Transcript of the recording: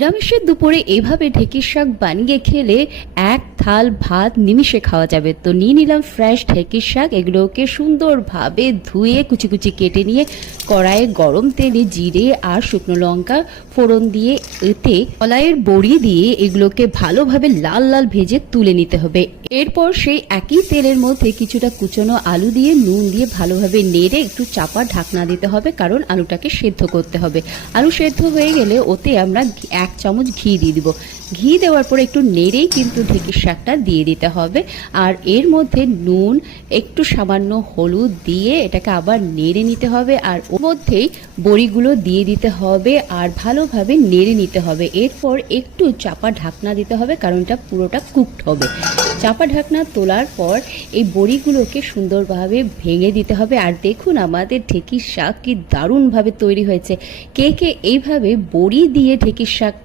নিরামিষের দুপুরে এভাবে ঢেঁকির শাক বানিয়ে খেলে এক থাল ভাত নিমিষে খাওয়া যাবে। তো নিয়ে নিলাম ফ্রেশ ঢেঁকির শাক, এগুলোকে সুন্দরভাবে ধুয়ে কুচি কুচি কেটে নিয়ে কড়াইয়ে গরম তেলে জিরে আর শুকনো লঙ্কা ফোড়ন দিয়ে এতে কলাইয়ের বড়ি দিয়ে এগুলোকে ভালোভাবে লাল লাল ভেজে তুলে নিতে হবে। এরপর সেই একই তেলের মধ্যে কিছুটা কুচনো আলু দিয়ে নুন দিয়ে ভালোভাবে নেড়ে একটু চাপা ঢাকনা দিতে হবে, কারণ আলুটাকে সেদ্ধ করতে হবে। আলু সেদ্ধ হয়ে গেলে ওতে আমরা 1 চামচ ঘি দিয়ে দিব। ঘি দেওয়ার পরে একটু নেড়েই কিন্তু ঢেঁকির শাকটা দিয়ে দিতে হবে। আর এর মধ্যে নুন, একটু সামান্য হলুদ দিয়ে এটাকে আবার নেড়ে নিতে হবে। আর ওর মধ্যেই বড়িগুলো দিয়ে দিতে হবে আর ভালোভাবে নেড়ে নিতে হবে। এরপর একটু চাপা ঢাকনা দিতে হবে, কারণ এটা পুরোটা কুকড হবে। চাপা ঢাকনা তোলার পর এই বড়িগুলোকে সুন্দরভাবে ভেঙে দিতে হবে। আর দেখুন আমাদের ঢেঁকির শাক কি দারুণভাবে তৈরি হয়েছে। কে কে এইভাবে বড়ি দিয়ে ঢেঁকির শাক